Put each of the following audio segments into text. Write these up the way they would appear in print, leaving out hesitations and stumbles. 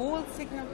whole signal.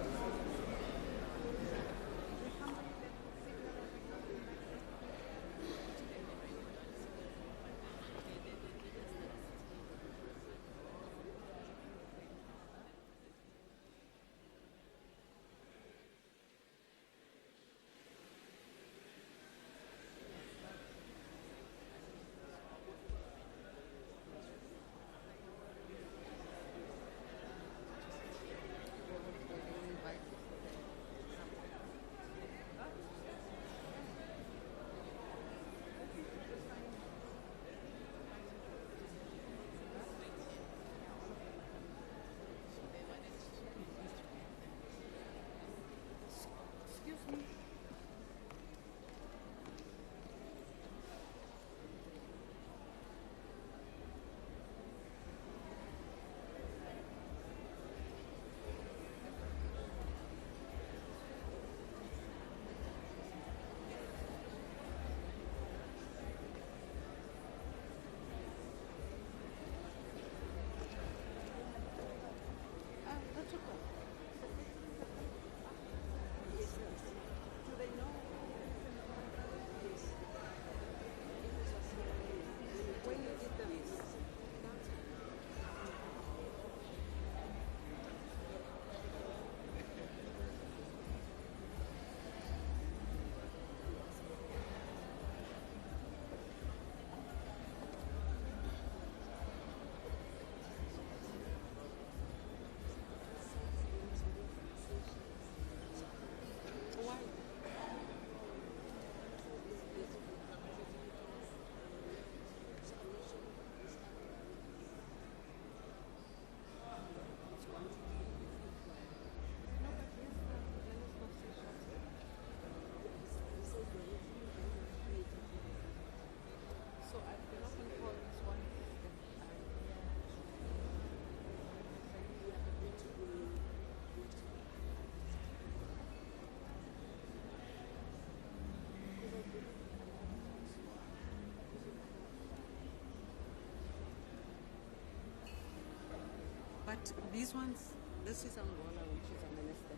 But these ones, this is Angola, which is a minister.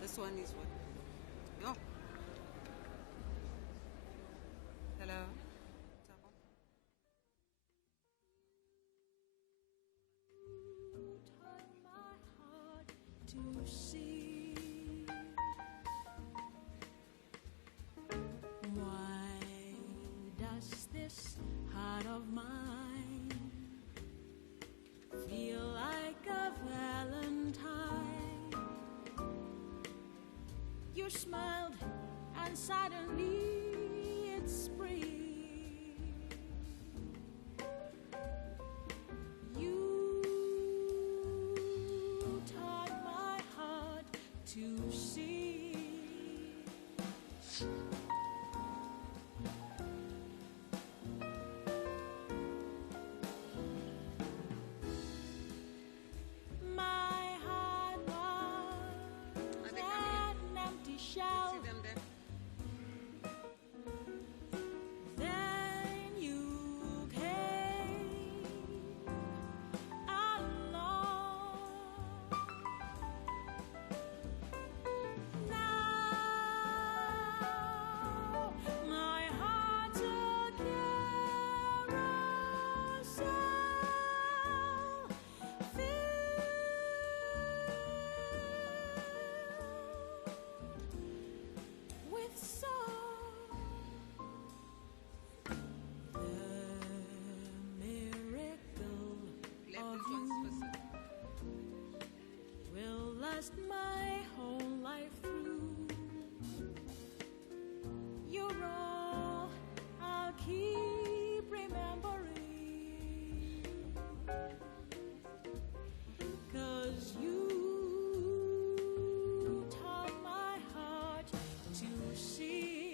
This one is what? Yo. Hello. To see why does this heart of mine feel like a valentine? You smiled and suddenly it's spring. To see my heart was an empty shell. Then you came along. Will last my whole life through. You're all I'll keep remembering, 'cause you taught my heart to see.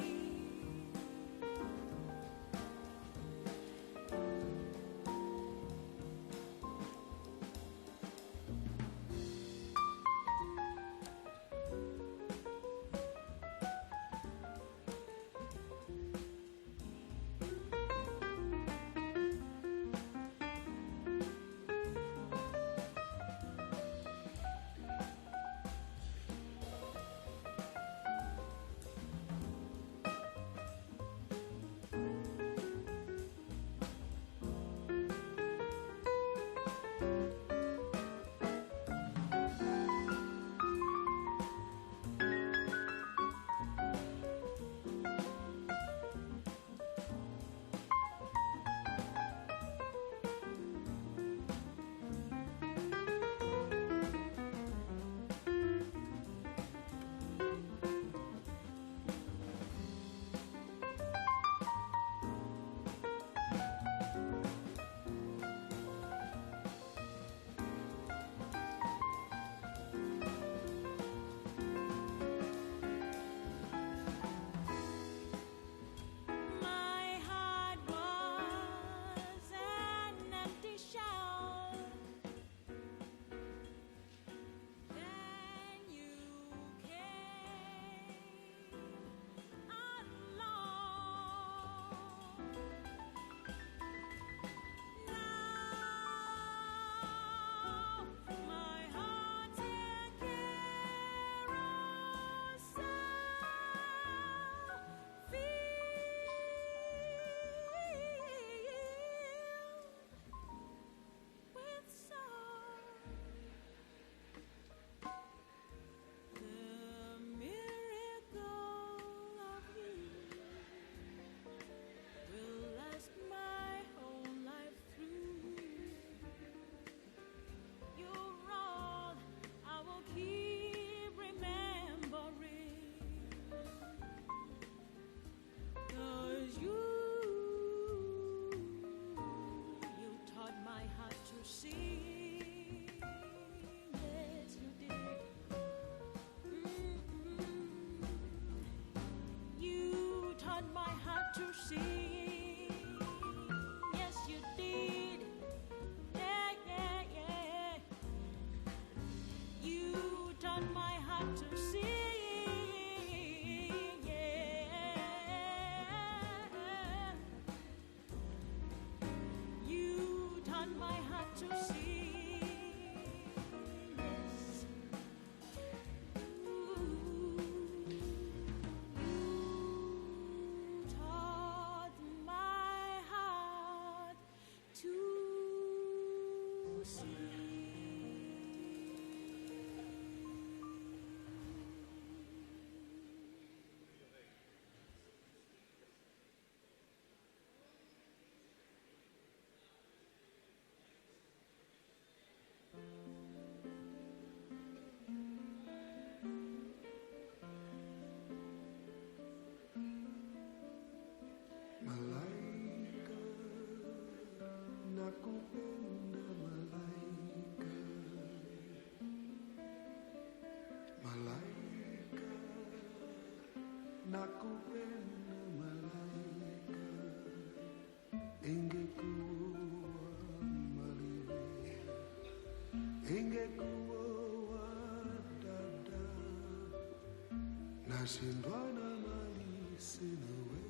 Nashindwana mali sina we,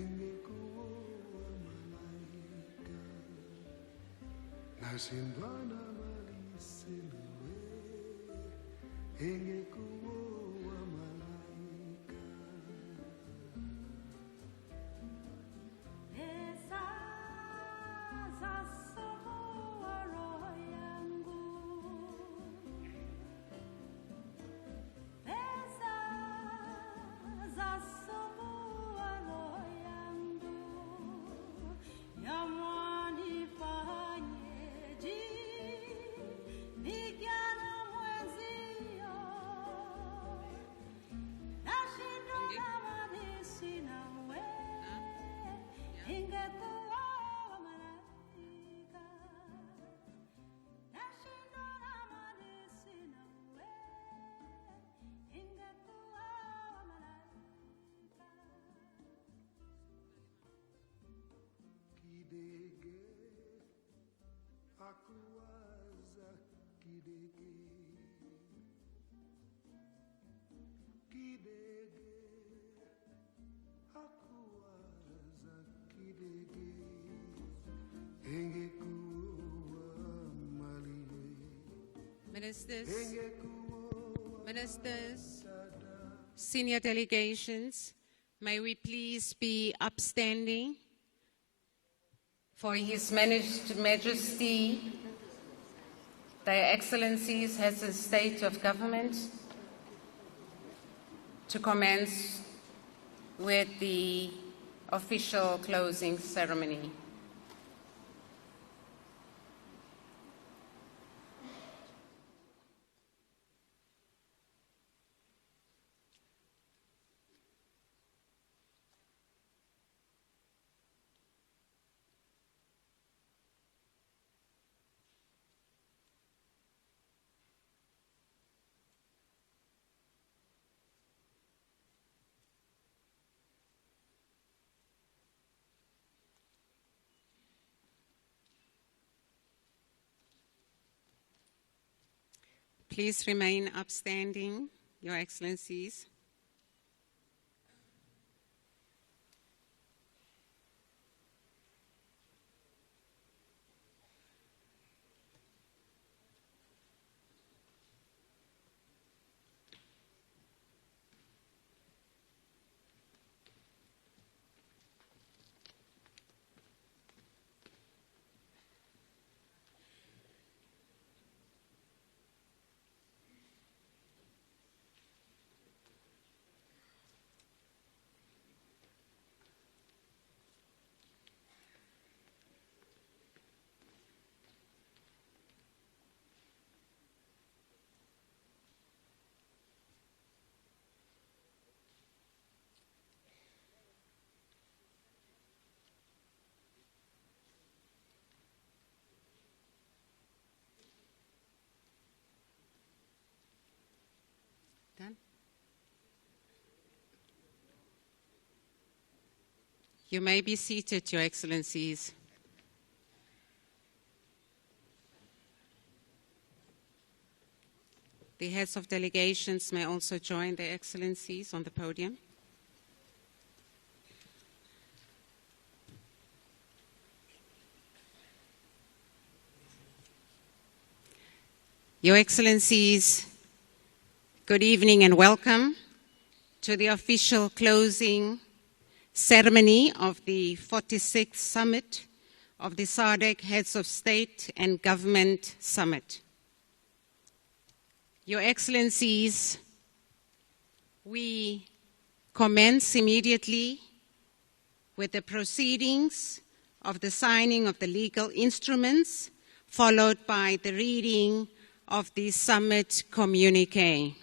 ingekuwa malaika. Nashindwana mali sina we, ingekuwa malaika. Pesa za somoa roho yangu, pesa za somoa roho yangu, yamwanifanyeje nijana mwenzio, nashindwa kama nisina we, ingekuwa malaika, nashindwa kama nisina we, ingekuwa malaika. Kidege akuwaza kidege, kidege akuwaza kidege, ingekuwa maliwe, Ministers, senior delegations, may we please be upstanding for His Majesty, Their Excellencies, Heads of State of Government, to commence with the official closing ceremony. Please remain upstanding, Your Excellencies. Done? You may be seated, Your Excellencies. The heads of delegations may also join their Excellencies on the podium. Your Excellencies, good evening and welcome to the official closing ceremony of the 46th Summit of the SADC Heads of State and Government Summit. Your Excellencies, we commence immediately with the proceedings of the signing of the legal instruments, followed by the reading of the summit communique.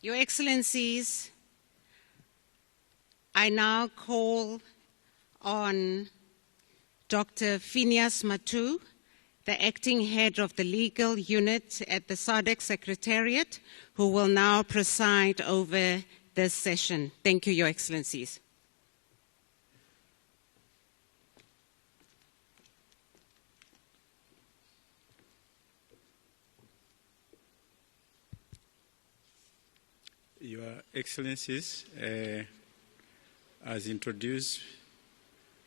Your Excellencies, I now call on Dr. Phineas Matu, the acting head of the legal unit at the SADC Secretariat, who will now preside over this session. Thank you, Your Excellencies. Your Excellencies, as introduced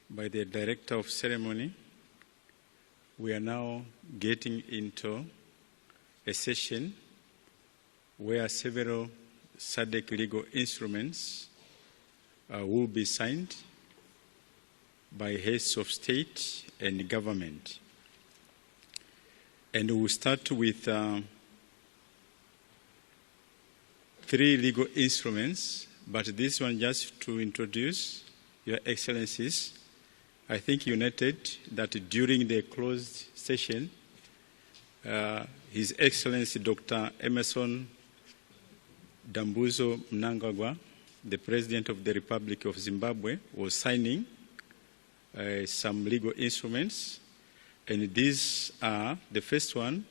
by the Director of Ceremony, we are now getting into a session where several SADC legal instruments will be signed by heads of state and government. And we'll start with 3 legal instruments, but this one just to introduce Your Excellencies. I think you noted that during the closed session, His Excellency Dr. Emerson Dambuzo Mnangagwa, the President of the Republic of Zimbabwe, was signing some legal instruments. And these are, the first one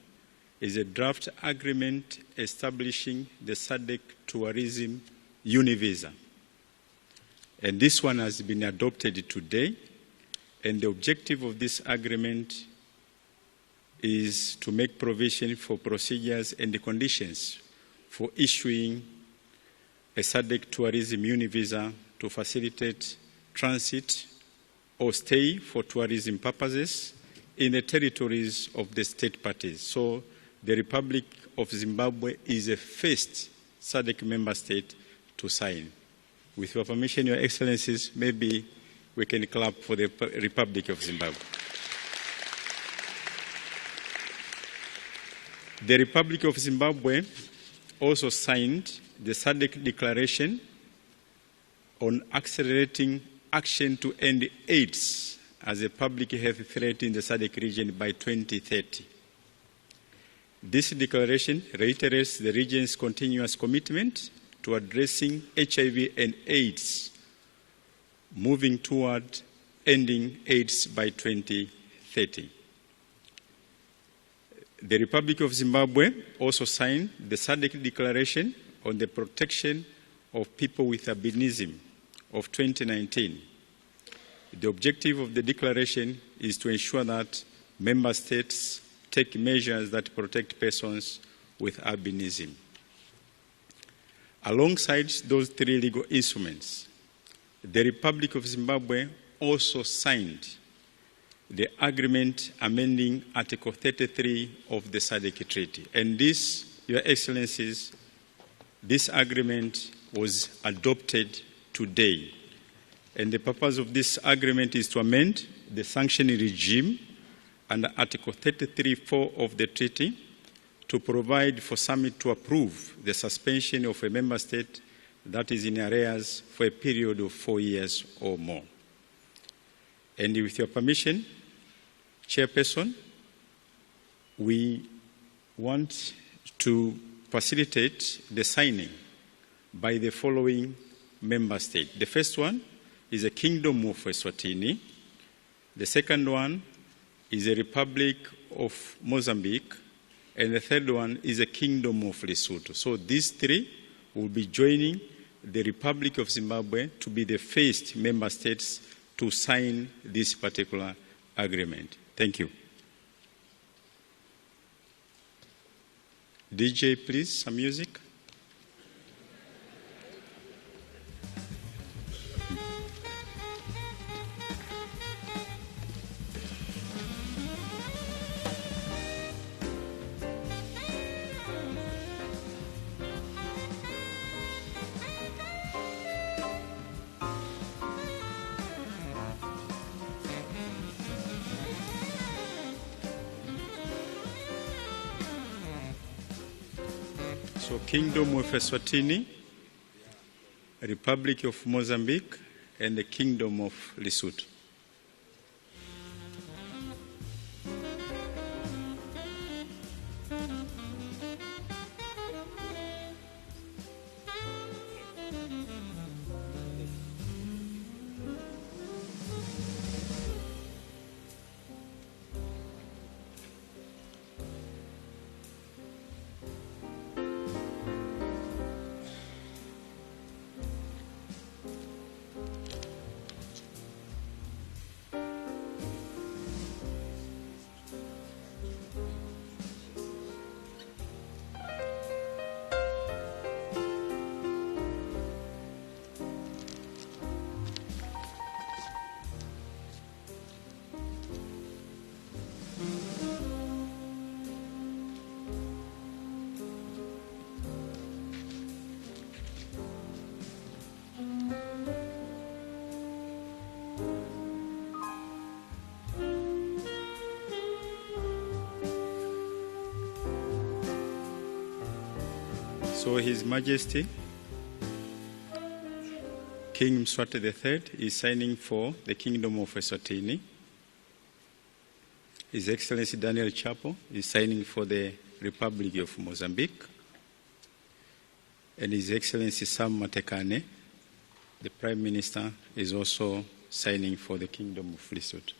is a draft agreement establishing the SADC Tourism Univisa. And this one has been adopted today. And the objective of this agreement is to make provision for procedures and the conditions for issuing a SADC Tourism Univisa to facilitate transit or stay for tourism purposes in the territories of the state parties. So the Republic of Zimbabwe is the first SADC member state to sign. With your permission, Your Excellencies, maybe we can clap for the Republic of Zimbabwe. The Republic of Zimbabwe also signed the SADC Declaration on accelerating action to end AIDS as a public health threat in the SADC region by 2030. This declaration reiterates the region's continuous commitment to addressing HIV and AIDS, moving toward ending AIDS by 2030. The Republic of Zimbabwe also signed the SADC Declaration on the Protection of People with Albinism of 2019. The objective of the declaration is to ensure that member states take measures that protect persons with albinism. Alongside those 3 legal instruments, the Republic of Zimbabwe also signed the agreement amending Article 33 of the SADC Treaty. And this, Your Excellencies, this agreement was adopted today. And the purpose of this agreement is to amend the sanctioning regime under Article 33(4) of the treaty to provide for summit to approve the suspension of a member state that is in arrears for a period of 4 years or more. And with your permission, Chairperson, we want to facilitate the signing by the following member states. The first one is the Kingdom of Eswatini. The second one is the Republic of Mozambique. And the third one is the Kingdom of Lesotho. So these 3 will be joining the Republic of Zimbabwe to be the first member states to sign this particular agreement. Thank you. DJ, please, some music. So Kingdom of Eswatini, Republic of Mozambique, and the Kingdom of Lesotho. So His Majesty King Mswati III is signing for the Kingdom of Eswatini. His Excellency Daniel Chapo is signing for the Republic of Mozambique. And His Excellency Sam Matekane, the Prime Minister, is also signing for the Kingdom of Lesotho.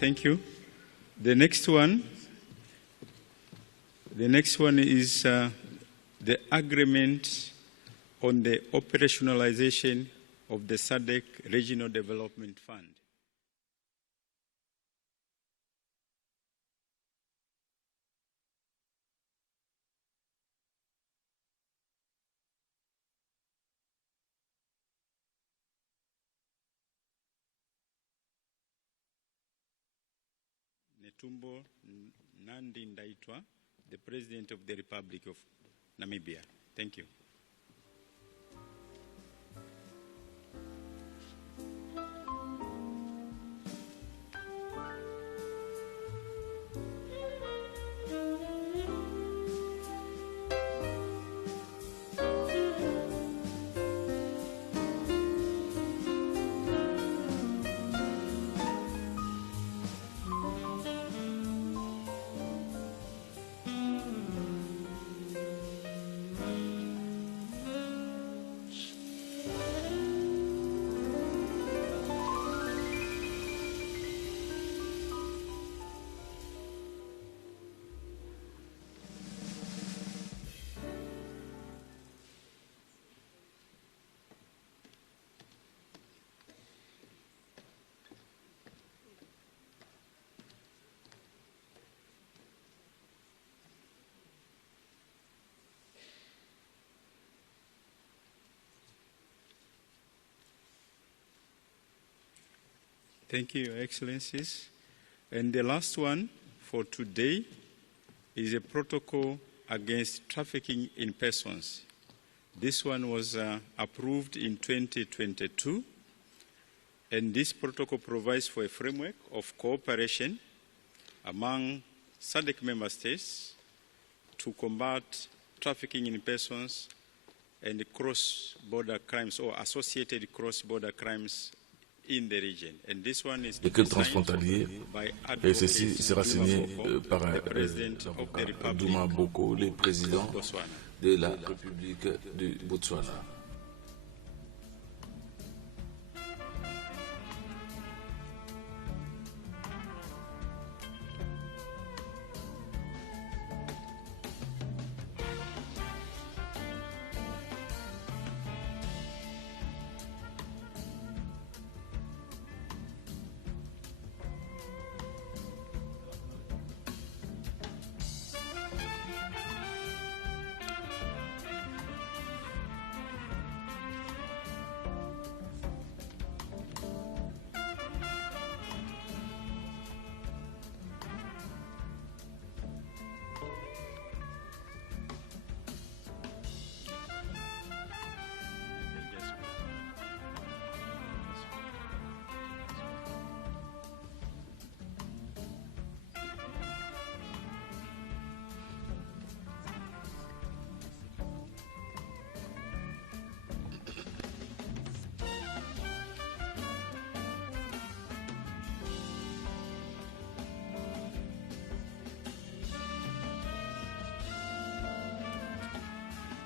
Thank you. The next one is the agreement on the operationalization of the SADC Regional Development Fund. Netumbo Nandi Ndaitwa, the President of the Republic of Namibia. Thank you. Thank you, Your Excellencies. And the last one for today is a protocol against trafficking in persons. This one was approved in 2022, and this protocol provides for a framework of cooperation among SADC member states to combat trafficking in persons and cross-border crimes or associated cross-border crimes in the region. And this one is les crimes transfrontaliers, et ceci sera signé par Duma Boko, le président de la République du Botswana.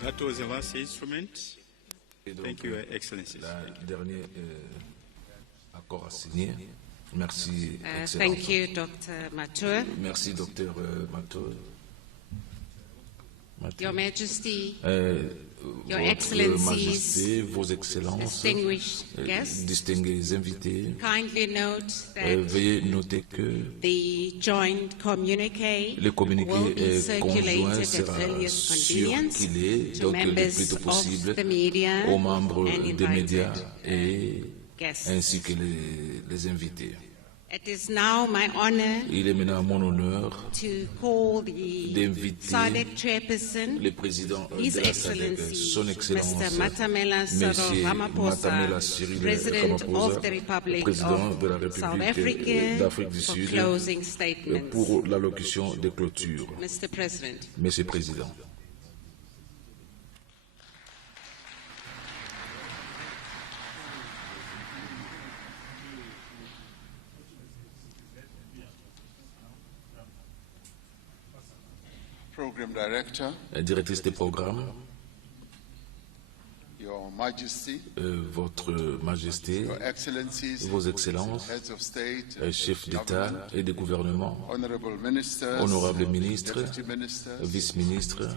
That was the last instrument. Et donc, Thank you, Your Excellencies. le dernier accord à signer. Merci, Excellence. Thank you, Dr. Matua. Merci, Docteur Mato. Your Majesty, Your Votre Excellencies, Majesté, Vos Excellences, distinguished guests, distingués invités, kindly note that veuillez noter que the joint communique le communiqué will be conjoint circulated at sera earliest convenience circulé to donc le members plus tôt of possible the media aux membres and des médias invited et guests. ainsi que les invités. It is now my honor Il est maintenant mon honneur to call the d'inviter SADC chairperson, le président His de la SADC, Excellency, son Excellence, Mr. Matamela Cyril Monsieur Ramaphosa, Matamela Cyril President Ramaphosa, of the Republic président of de la South République d'Afrique du for Sud, closing statements. pour l'allocution de clôture. Mr. President. Monsieur le Président. Program Director, Directrice des programmes, Your Majesty, Votre Majesté, Your Excellencies, Vos Excellences, Heads of State, chefs d'État et de gouvernement, Honorable Ministers, honorables ministres, Deputy Ministers, vice-ministres,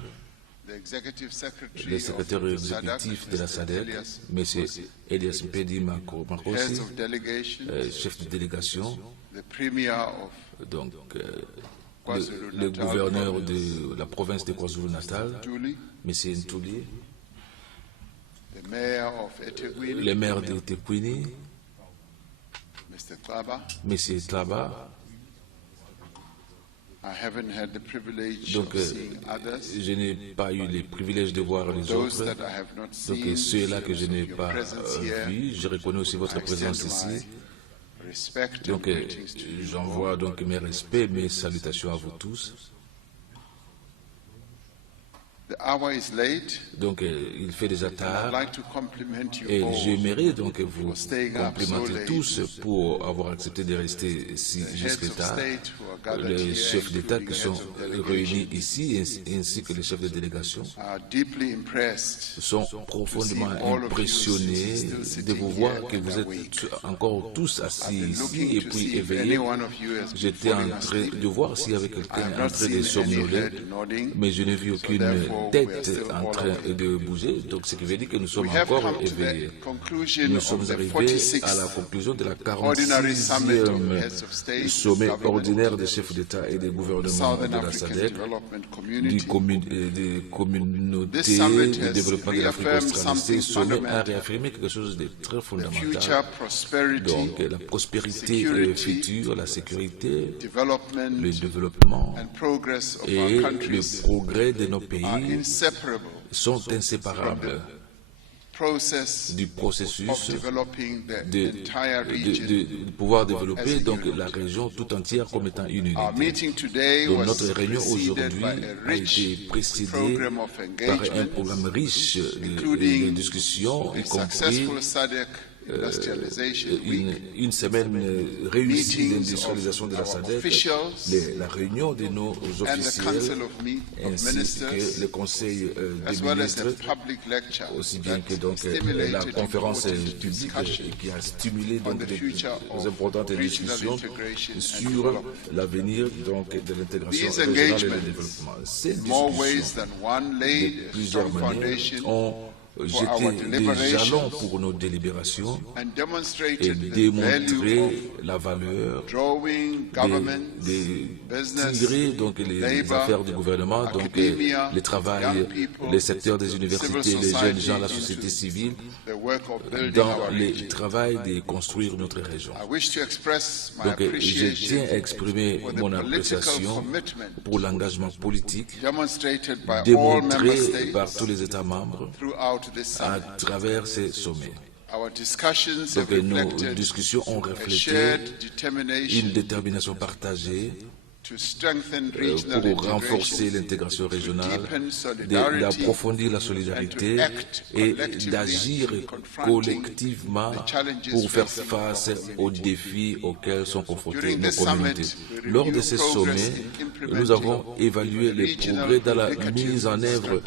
the Executive Secretary le secrétaire of SADC, exécutif de la Mr. SADC, Elias, M. Elias Mpedi Heads Makosi, of Delegation, chef de délégation, the Premier of donc le KwaZulu-Natal gouverneur Province, de la province de KwaZulu-Natal, Tuli, M. Ntuli, the Mayor of Etequini, le maire de Tekwini, Mr. Klaba. M. Tlaba. I haven't had the privilege Donc, of seeing others. je n'ai pas eu le privilège de voir les Those autres. that I have not Donc, seen, ceux-là que je n'ai your pas presence here, vus, je reconnais aussi votre I présence extend ici. my respect and Donc, greetings to you j'envoie all. donc mes respects, mes salutations à vous tous. The hour is late. Donc, il fait déjà I'd tard. like to compliment you Et all j'aimerais donc vous for staying up so complimenter late. tous pour avoir accepté de rester ici The heads jusque of tard. state who are gathered Les here, chefs d'État qui including sont heads of delegation, réunis ici, ainsi que les chefs de délégation, are deeply impressed sont profondément impressionnés de vous voir que vous êtes encore tous assis ici et puis éveillés. J'étais en train de voir s'il y avait quelqu'un en train de somnoler, mais je n'ai vu aucune tête en train de bouger, donc ce qui veut dire que nous sommes encore éveillés. Nous sommes arrivés à la conclusion de la 46e sommet ordinaire des chefs d'État et des gouvernements de la SADC, des communautés de développement de l'Afrique australe. Ce sommet a réaffirmé quelque chose de très fondamental. Donc la prospérité future, la sécurité, le développement et le progrès de nos pays sont inséparables du processus de pouvoir développer donc la région tout entière comme étant une unité. Donc notre réunion aujourd'hui a été précédée par un programme riche de discussions, y compris une semaine réussie d'industrialisation de la SADC, la réunion de nos officiels, ainsi que le conseil des ministres, aussi bien que donc la conférence publique qui a stimulé donc des importantes discussions sur l'avenir donc de l'intégration régionale et du développement. Ces discussions, de plusieurs manières, ont jeter des jalons pour nos délibérations et démontrer la valeur de tirer donc les affaires du gouvernement, donc le travail, les secteurs des universités, les jeunes gens, la société civile, dans le travail de construire notre région. Donc je tiens à exprimer mon appréciation pour l'engagement politique démontré par tous les États membres à travers ces sommets. Donc nos discussions ont reflété une détermination partagée pour renforcer l'intégration régionale, d'approfondir la solidarité et d'agir collectivement pour faire face aux défis auxquels sont confrontées nos communautés. Lors de ces sommets, nous avons évalué les progrès dans la mise en œuvre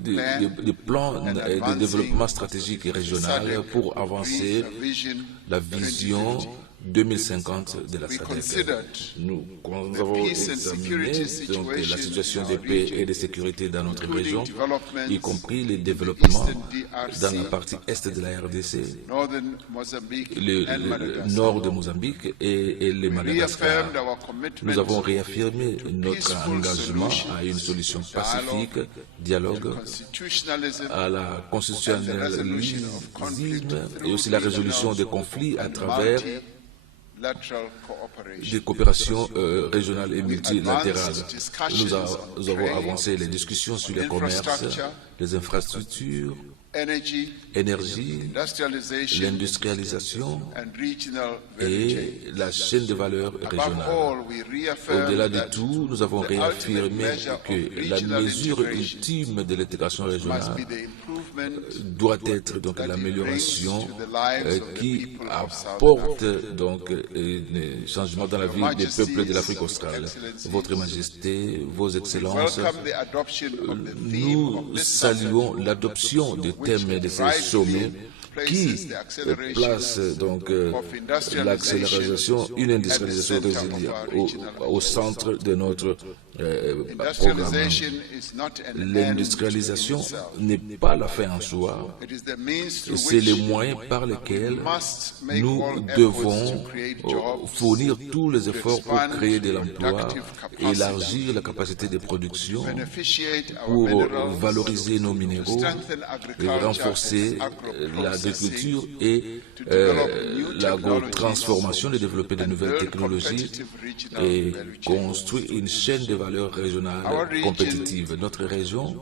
des plans de développement stratégique et régional pour avancer la vision 2050 de la SADC. Nous avons examiné donc, la situation de paix et de sécurité dans notre région, y compris les développements dans la partie est de la RDC, le nord de Mozambique et le Madagascar. Nous avons réaffirmé notre engagement à une solution pacifique, dialogue, à la constitutionnalisme et aussi la résolution des conflits à travers des coopérations régionales et multilatérales. Nous avons avancé les discussions sur le commerce, les infrastructures, énergie, l'industrialisation et la chaîne de valeur régionale. Au-delà de tout, nous avons réaffirmé que la mesure ultime de l'intégration régionale doit être donc l'amélioration qui apporte donc un changement dans la vie des peuples de l'Afrique australe. Votre Majesté, vos Excellences, nous saluons l'adoption du thème de ces sommets qui place donc l'accélération, une industrialisation au centre de notre programme. L'industrialisation n'est pas la fin en soi, c'est le moyen par lequel nous devons fournir tous les efforts pour créer de l'emploi, élargir la capacité de production, pour valoriser nos minéraux, renforcer l'agriculture et l'agrotransformation, de développer de nouvelles technologies et construire une chaîne de valeur régionale compétitive. Notre région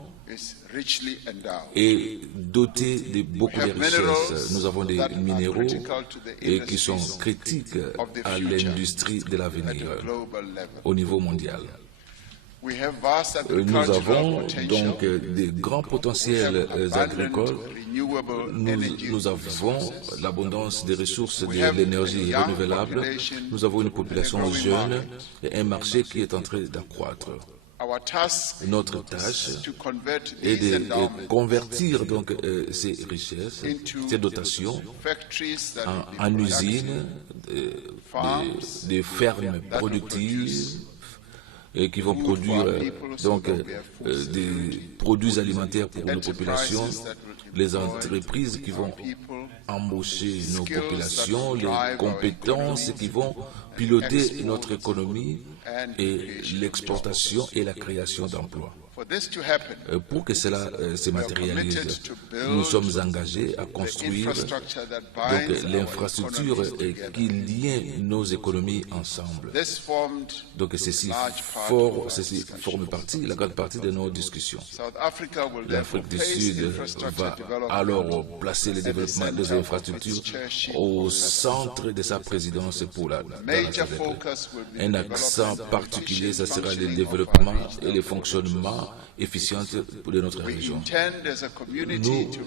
est dotée de beaucoup de richesses. Nous avons des minéraux qui sont critiques à l'industrie de l'avenir au niveau mondial. Nous avons donc des grands potentiels agricoles. Nous avons l'abondance des ressources de l'énergie renouvelable. Nous avons une population jeune et un marché qui est en train d'accroître. Notre tâche est de convertir donc ces richesses, ces dotations en usines, des fermes productives qui vont produire donc des produits alimentaires pour nos populations, les entreprises qui vont embaucher nos populations, les compétences qui vont piloter notre économie et l'exportation et la création d'emplois. Pour que cela se matérialise, nous sommes engagés à construire l'infrastructure qui lie nos économies ensemble. Donc ceci forme la grande partie de nos discussions. L'Afrique du Sud va alors placer le développement des infrastructures au centre de sa présidence pour la SADC. Un accent particulier, ce sera le développement et le fonctionnement efficiente de notre région.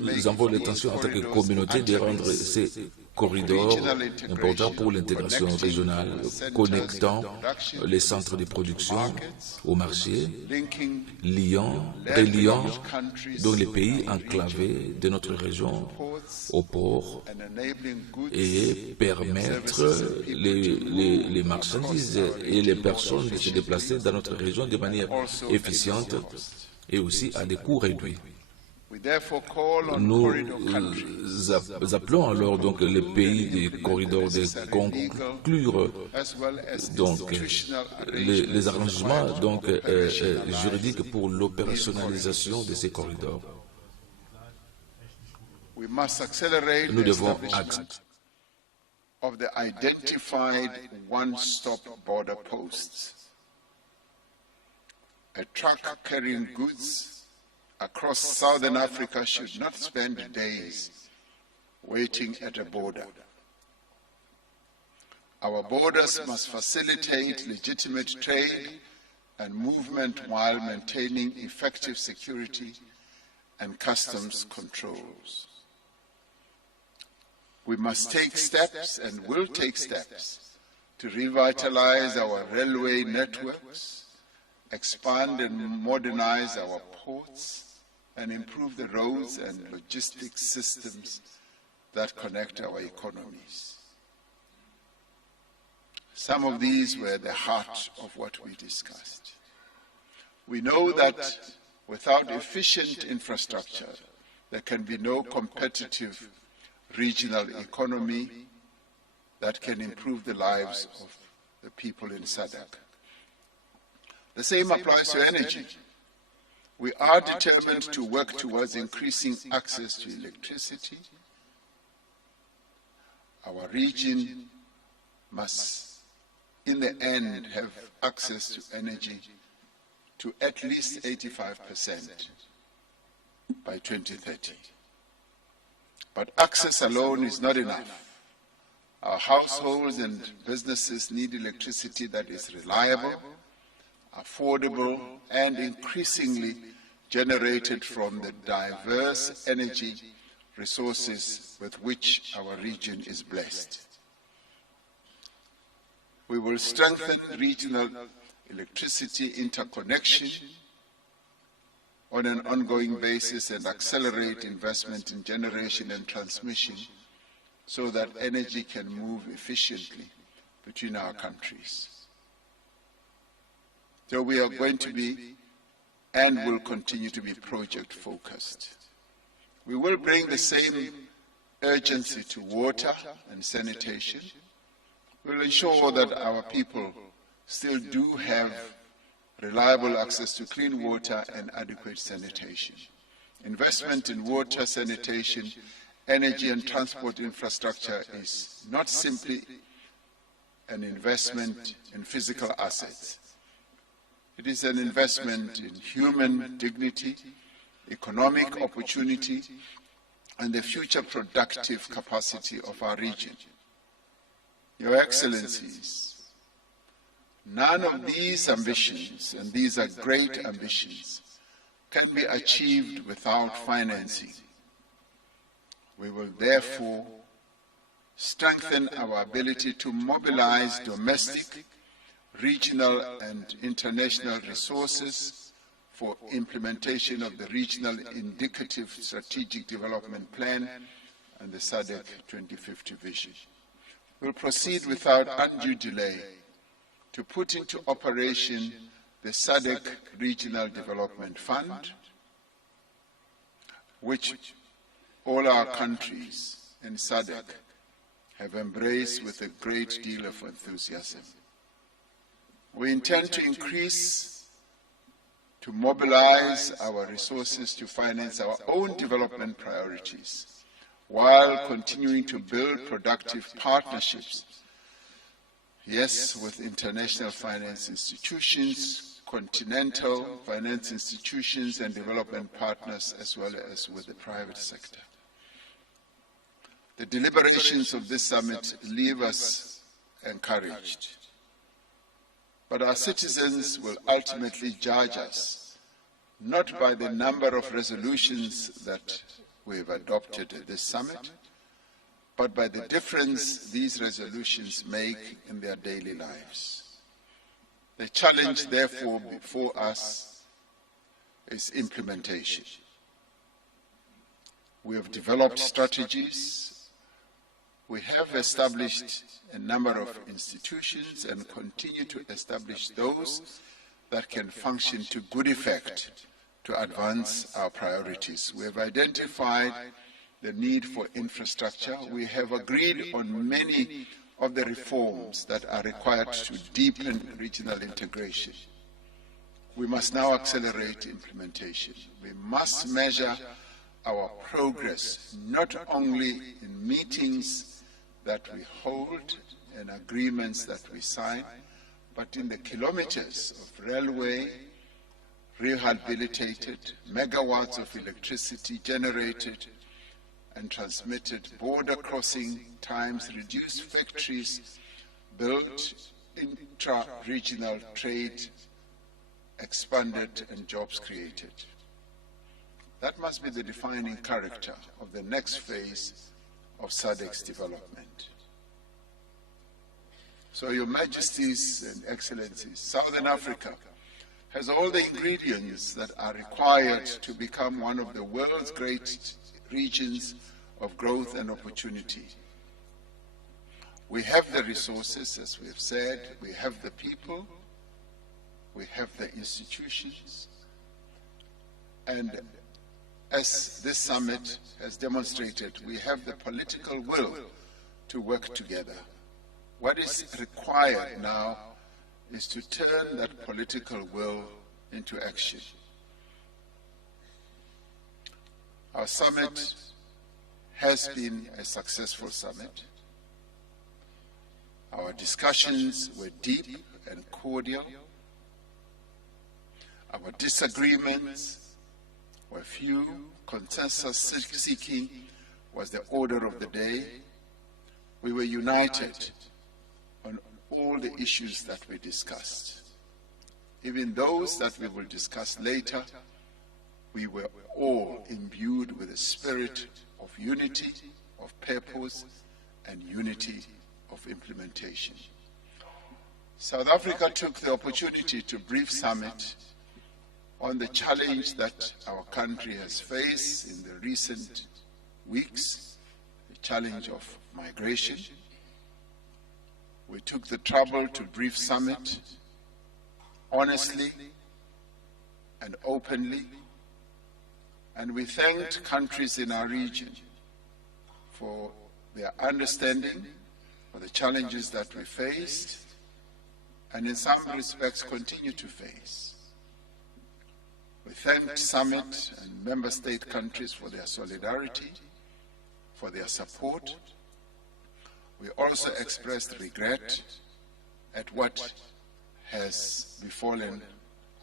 Nous avons l'intention en tant que communauté de rendre ces corridors importants pour l'intégration régionale, connectant les centres de production au marché, reliant donc les pays enclavés de notre région au port et permettre les marchandises et les personnes de se déplacer dans notre région de manière efficiente et aussi à des coûts réduits. Nous appelons alors donc les pays des corridors de conclure donc les arrangements donc juridiques pour l'opérationnalisation de ces corridors. Nous devons accélérer of the identified one-stop border posts. A truck carrying goods across southern Africa should not spend days waiting at a border. Our borders must facilitate legitimate trade and movement while maintaining effective security and customs controls. We must take steps and will take steps to revitalize our railway networks, expand and modernize our ports, and improve the roads and logistics systems that connect our economies. Some of these were the heart of what we discussed. We know that without efficient infrastructure, there can be no competitive regional economy that can improve the lives of the people in SADC. The same applies to energy. We are determined to work towards increasing access to electricity. Our region must, in the end, have access to energy to at least 85% by 2030. But access alone is not enough. Our households and businesses need electricity that is reliable, affordable, and increasingly generated from the diverse energy resources with which our region is blessed. We will strengthen regional electricity interconnection on an ongoing basis and accelerate investment in generation and transmission so that energy can move efficiently between our countries. So we are going to be and will continue to be project-focused. We will bring the same urgency to water and sanitation. We will ensure that our people still do have reliable access to clean water and adequate sanitation. Investment in water, sanitation, energy and transport infrastructure is not simply an investment in physical assets. It is an investment in human dignity, economic opportunity, and the future productive capacity of our region. Your Excellencies, none of these ambitions, and these are great ambitions, can be achieved without financing. We will therefore strengthen our ability to mobilize domestic, regional and international resources for implementation of the Regional Indicative Strategic Development Plan and the SADC 2050 vision. We will proceed without undue delay to put into operation the SADC Regional Development Fund, which all our countries in SADC have embraced with a great deal of enthusiasm. We intend to mobilize our resources to finance our own development priorities, while continuing to build productive partnerships, yes, with international finance institutions, continental finance institutions and development partners, as well as with the private sector. The deliberations of this summit leave us encouraged. But our citizens will ultimately judge us, not by the number of resolutions that we have adopted at this summit, but by the difference these resolutions make in their daily lives. The challenge, therefore, before us is implementation. We have developed strategies. We have established a number of institutions and continue to establish those that can function to good effect to advance our priorities. We have identified the need for infrastructure. We have agreed on many of the reforms that are required to deepen regional integration. We must now accelerate implementation. We must measure our progress not only in meetings that we hold and agreements that we sign, but in the kilometers of railway rehabilitated, megawatts of electricity generated and transmitted, border crossing times reduced, factories built, intra-regional trade expanded, and jobs created. That must be the defining character of the next phase of SADC's development. So, Your Majesties and Excellencies, Southern Africa has all the ingredients that are required to become one of the world's great regions of growth and opportunity. We have the resources, as we have said, we have the people, we have the institutions, and as this summit has demonstrated, we have the political will to work together. What is required now is to turn that political will into action. Our summit has been a successful summit. Our discussions were deep and cordial. Our disagreements were few. Consensus seeking was the order of the day. We were united on all the issues that we discussed. Even those that we will discuss later, we were all imbued with a spirit of unity, of purpose, and unity of implementation. South Africa took the opportunity to brief summit on the challenge that our country has faced in the recent weeks, the challenge of migration. We took the trouble to brief summit honestly and openly, and we thanked countries in our region for their understanding of the challenges that we faced and in some respects continue to face. We thanked summit and member state countries for their solidarity, for their support. We also expressed regret at what has befallen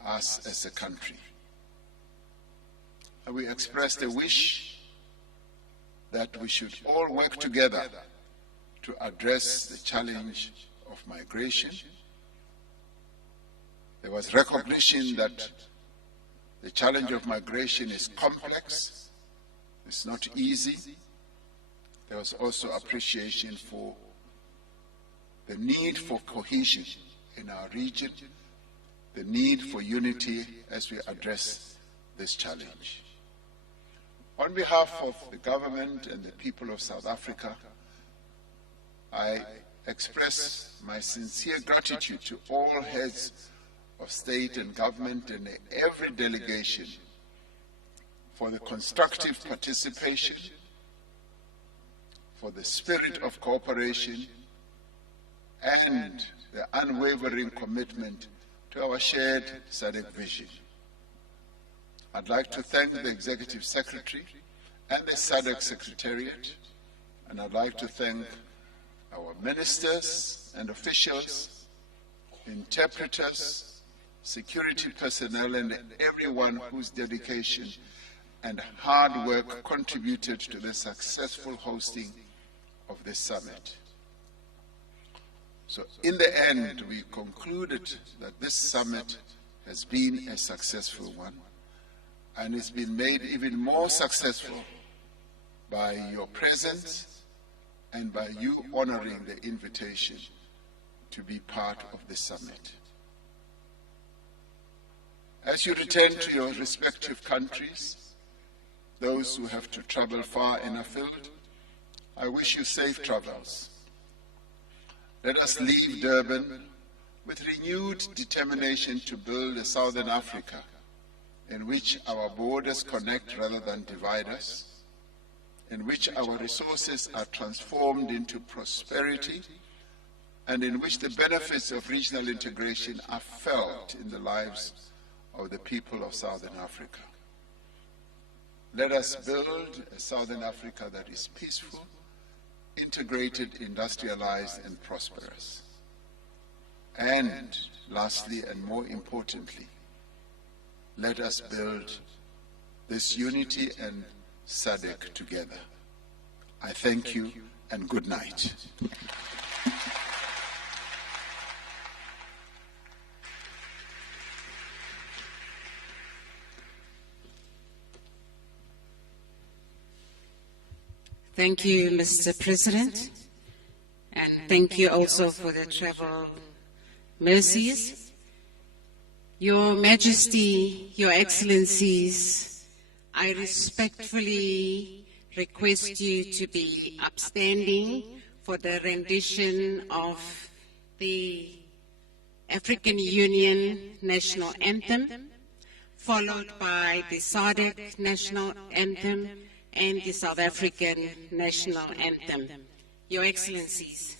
us as a country. And we expressed a wish that we should all work together to address the challenge of migration. There was recognition that the challenge of migration is complex, it's not easy. There was also appreciation for the need for cohesion in our region, the need for unity as we address this challenge. On behalf of the government and the people of South Africa, I express my sincere gratitude to all heads of state and government and every delegation for the constructive participation, for the spirit of cooperation, and the unwavering commitment to our shared SADC vision. I'd like to thank the Executive Secretary and the SADC Secretariat, and I'd like to thank our ministers and officials, interpreters, security personnel, and everyone whose dedication and hard work contributed to the successful hosting of this summit. So in the end, we concluded that this summit has been a successful one, and it's been made even more successful by your presence and by you honoring the invitation to be part of this summit. As you return to your respective countries, those who have to travel far and afield, I wish you safe travels. Let us leave Durban with renewed determination to build a Southern Africa in which our borders connect rather than divide us, in which our resources are transformed into prosperity, and in which the benefits of regional integration are felt in the lives of the people of Southern Africa. Let us build a Southern Africa that is peaceful, integrated, industrialized, and prosperous. And lastly, and more importantly, let us build this unity and SADC together. I thank you and good night. Thank you, Mr. President, and thank you also for the travel mercies. Your Majesty, Your Excellencies, I respectfully request you to be upstanding for the rendition of the African Union National Anthem, followed by the SADC National Anthem and the South African National Anthem. Your Excellencies.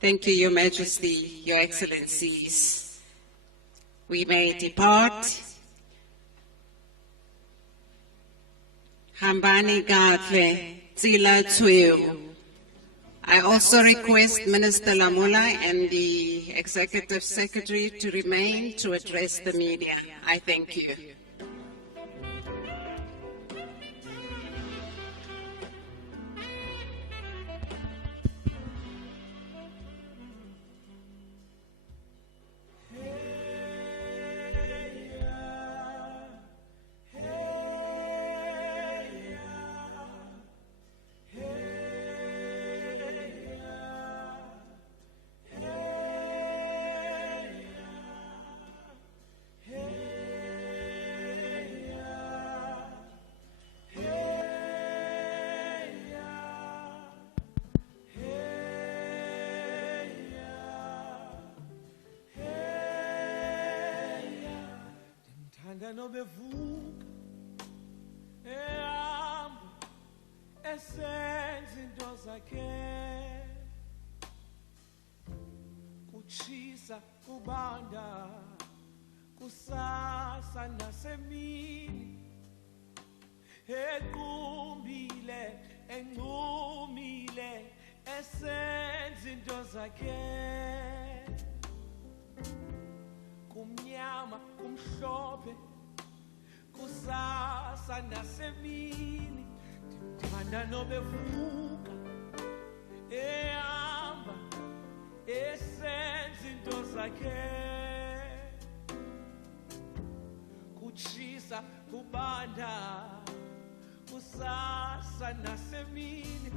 Thank you, Your Majesty, Your Excellencies. We may depart. Hambani Gatle, Tsila Tsuyu. I also request Minister Lamula and the Executive Secretary to remain to address the media. I thank you. Nobevuka ehamba esenza into zakhe kuchisa kubanda kusasa nasemini equmbile enqumile esenza into zakhe kumnyama kumhlophe kusasa nasemini ndimthanda nobevuka ehamba esenza into zakhe kuchisa kubanda kusasa nasemini